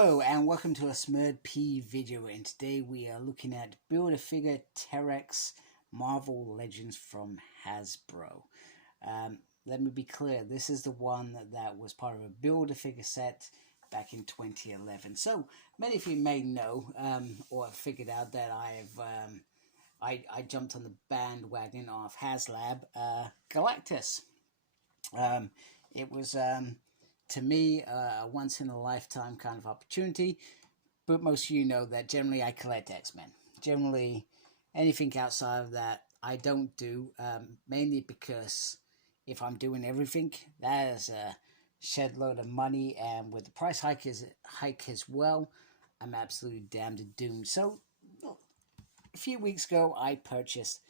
Hello and welcome to a Smurd P video, and today we are looking at Build-A-Figure Terrax Marvel Legends from Hasbro. Let me be clear, this is the one that was part of a Build-A-Figure set back in 2011. So many of you may know or have figured out that I jumped on the bandwagon of HasLab Galactus. It was to me a once in a lifetime kind of opportunity, but most of you know that generally I collect X-Men. Generally anything outside of that I don't do, mainly because if I'm doing everything, that is a shed load of money, and with the price hike as well, I'm absolutely damned to doom. So a few weeks ago I purchased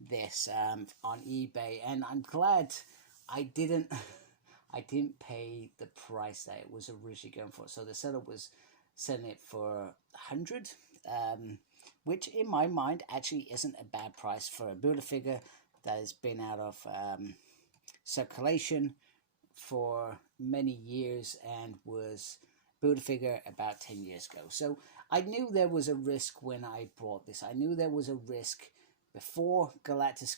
this on eBay, and I'm glad I didn't pay the price that it was originally going for. So the seller was selling it for $100, which in my mind actually isn't a bad price for a Build-A-Figure that has been out of circulation for many years and was Build-A-Figure about 10 years ago. So I knew there was a risk when I bought this. I knew there was a risk before Galactus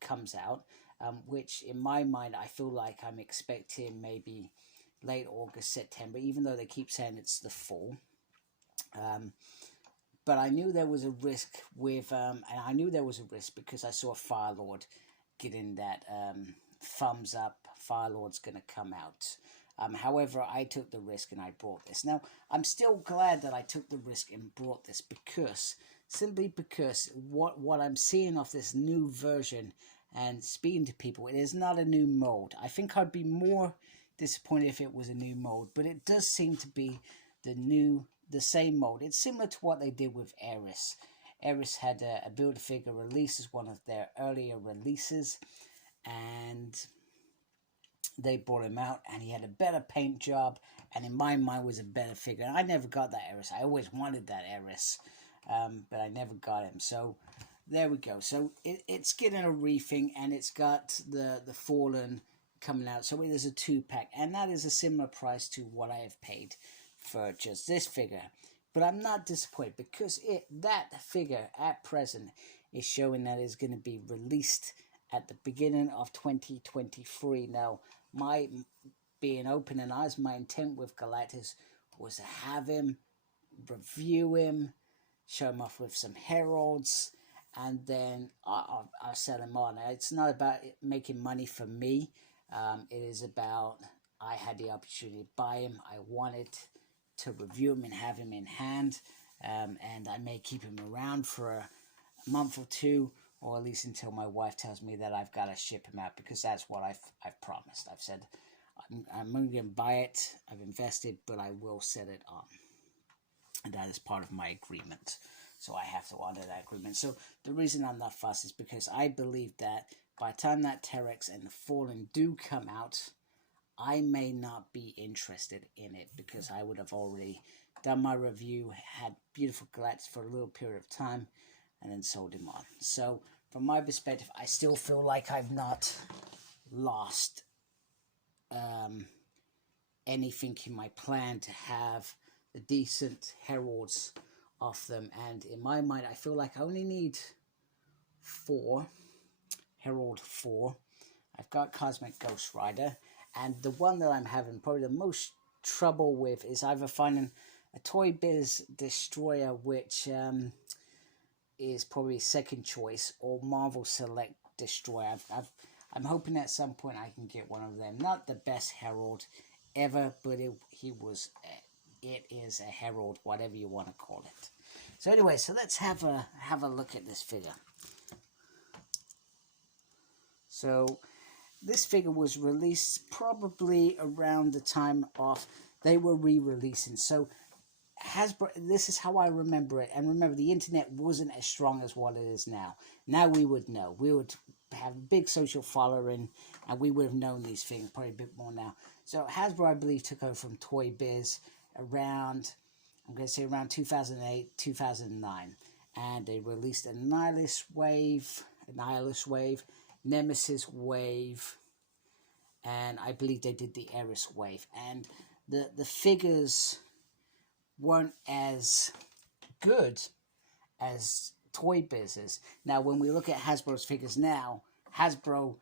comes out, which in my mind I feel like I'm expecting maybe late August, September, even though they keep saying it's the fall. But I knew there was a risk with, and I knew there was a risk because I saw Firelord getting that thumbs up, Firelord's going to come out. However, I took the risk and I brought this. Now, I'm still glad that I took the risk and brought this simply because what I'm seeing of this new version and speaking to people, it is not a new mold. I think I'd be more disappointed if it was a new mold, but it does seem to be the same mold. It's similar to what they did with Eris. Eris had a Build-A-Figure release as one of their earlier releases, and they brought him out, and he had a better paint job, and in my mind was a better figure. And I never got that Eris. I always wanted that Eris, but I never got him. So there we go. So it's getting a reefing, and it's got the Fallen coming out. So it is a 2-pack, and that is a similar price to what I have paid for just this figure. But I'm not disappointed because that figure at present is showing that it's going to be released at the beginning of 2023. Now, my being open and honest, my intent with Galactus was to have him, review him, show him off with some heralds, and then I'll sell him on. It's not about making money for me. It is about, I had the opportunity to buy him. I wanted to review him and have him in hand. And I may keep him around for a month or two, or at least until my wife tells me that I've got to ship him out, because that's what I've promised. I've said I'm only going to buy it. I've invested, but I will set it on. And that is part of my agreement. So I have to honor that agreement. So the reason I'm not fussed is because I believe that by the time that Terrax and the Fallen do come out, I may not be interested in it, because I would have already done my review, had beautiful Galactus for a little period of time, and then sold him on. So from my perspective, I still feel like I've not lost anything in my plan to have the decent heralds of them. And in my mind, I feel like I only need 4, Herald 4. I've got Cosmic Ghost Rider, and the one that I'm having probably the most trouble with is either finding a Toy Biz Destroyer, which is probably second choice, or Marvel Select Destroyer. I'm hoping at some point I can get one of them. Not the best herald ever, but it is a herald, whatever you want to call it. So anyway, so let's have a look at this figure. So this figure was released probably around the time of they were re-releasing. So Hasbro, this is how I remember it. And remember, the internet wasn't as strong as what it is now. Now we would know. We would have a big social following, and we would have known these things probably a bit more now. So Hasbro, I believe, took over from Toy Biz around, I'm going to say around 2008, 2009. And they released a Nihilus Wave, Nemesis Wave, and I believe they did the Eris Wave. And the figures weren't as good as Toy Biz is. Now, when we look at Hasbro's figures now, Hasbro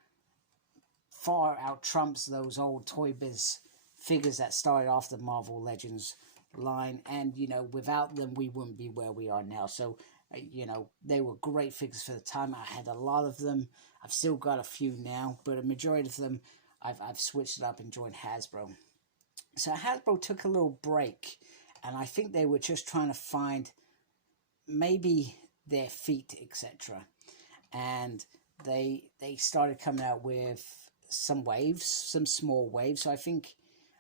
far out trumps those old Toy Biz figures that started off the Marvel Legends line, and you know, without them we wouldn't be where we are now. So you know, they were great figures for the time. I had a lot of them. I've still got a few now, but a majority of them I've switched it up and joined Hasbro. So Hasbro took a little break, and I think they were just trying to find maybe their feet, etc. And they started coming out with some waves, some small waves. So I think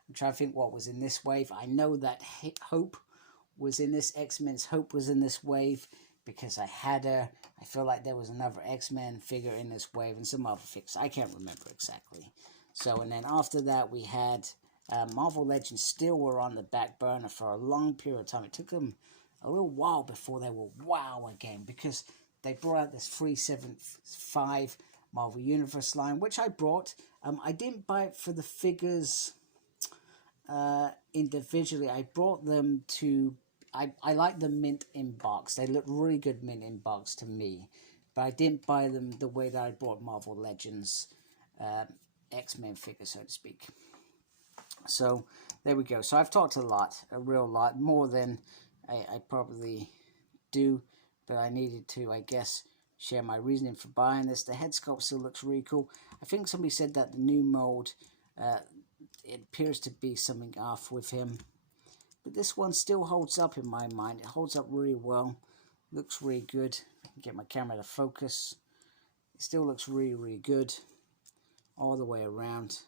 I'm trying to think what was in this wave. I know that Hope was in this. X-Men's Hope was in this wave because I had her. I feel like there was another X-Men figure in this wave and some other figures. I can't remember exactly. So, and then after that we had Marvel Legends still were on the back burner for a long period of time. It took them a little while before they were wow again, because they brought out this 375 Marvel Universe line, which I brought. I didn't buy it for the figures individually. I brought them to... I like the mint in box. They look really good mint in box to me. But I didn't buy them the way that I bought Marvel Legends X-Men figures, so to speak. So, there we go. So, I've talked a real lot, more than I probably do. But I needed to, I guess, share my reasoning for buying this. The head sculpt still looks really cool. I think somebody said that the new mold, it appears to be something off with him. But this one still holds up in my mind. It holds up really well. Looks really good. Get my camera to focus. It still looks really, really good all the way around.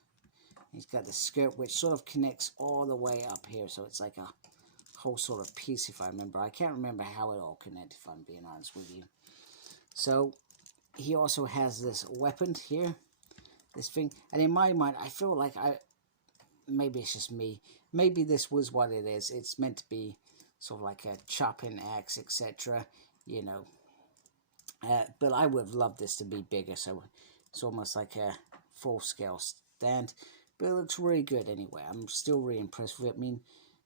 He's got the skirt, which sort of connects all the way up here. So it's like a whole sort of piece, if I remember. I can't remember how it all connected, if I'm being honest with you. So he also has this weapon here. This thing. And in my mind, I feel like maybe it's just me. Maybe this was what it is. It's meant to be sort of like a chopping axe, etc. You know. But I would have loved this to be bigger, so it's almost like a full-scale stand. But it looks really good anyway. I'm still really impressed with it. I mean,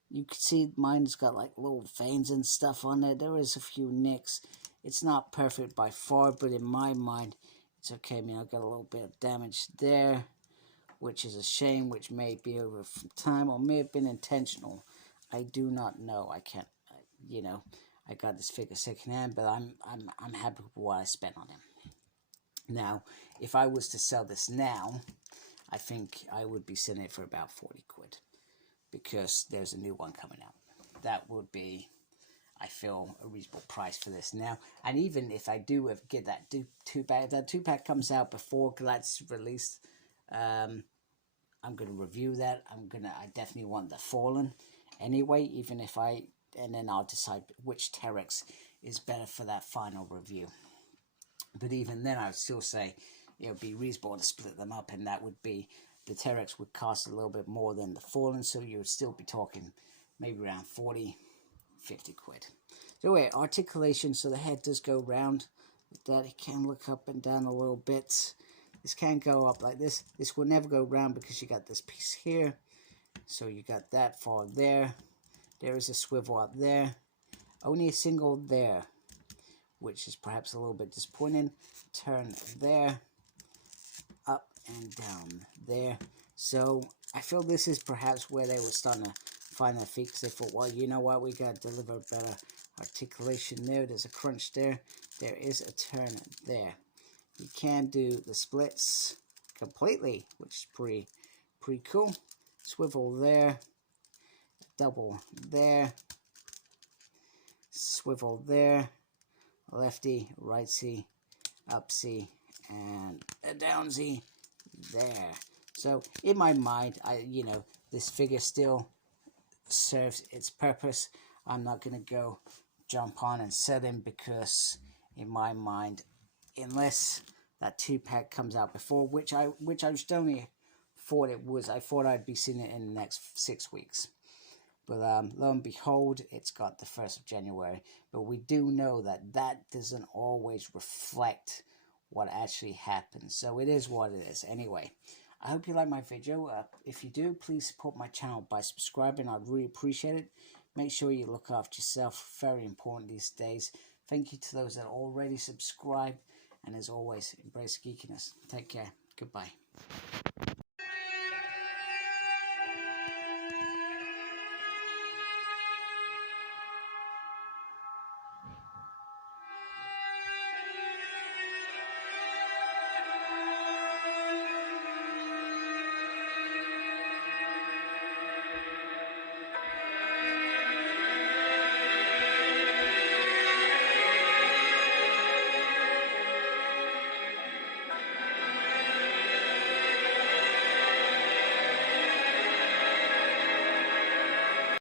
you can see mine's got like little veins and stuff on it. There is a few nicks. It's not perfect by far, but in my mind, it's okay. I mean, I've got a little bit of damage there, which is a shame, which may be over from time or may have been intentional. I do not know. I can't, you know, I got this figure secondhand, but I'm happy with what I spent on him. Now, if I was to sell this now, I think I would be selling it for about 40 quid, because there's a new one coming out. That would be, I feel, a reasonable price for this now. And even if I do get that two-pack, if that two-pack comes out before Galactus is released, I'm going to review that. I definitely want the Fallen anyway, even if and then I'll decide which Terrax is better for that final review. But even then, I would still say it would be reasonable to split them up, and that would be, the Terrax would cost a little bit more than the Fallen, so you would still be talking maybe around 40, 50 quid. So anyway, articulation, so the head does go round like that. It can look up and down a little bit. This can go up like this. This will never go round because you got this piece here. So you got that far there. There is a swivel up there. Only a single there, which is perhaps a little bit disappointing. Turn there, up and down there. So I feel this is perhaps where they were starting to find their feet, because they thought, well, you know what, we got to deliver better articulation there. There's a crunch there. There is a turn there. You can do the splits completely, which is pretty cool. Swivel there, double there, swivel there, lefty, righty, upsy, and a downsy there. So in my mind, you know, this figure still serves its purpose. I'm not going to go jump on and sell him, because in my mind, unless that two-pack comes out before, which I only thought it was. I thought I'd be seeing it in the next 6 weeks. But lo and behold, it's got the 1st of January. But we do know that that doesn't always reflect what actually happens. So it is what it is. Anyway, I hope you like my video. If you do, please support my channel by subscribing. I'd really appreciate it. Make sure you look after yourself. Very important these days. Thank you to those that already subscribed. And as always, embrace geekiness. Take care. Goodbye.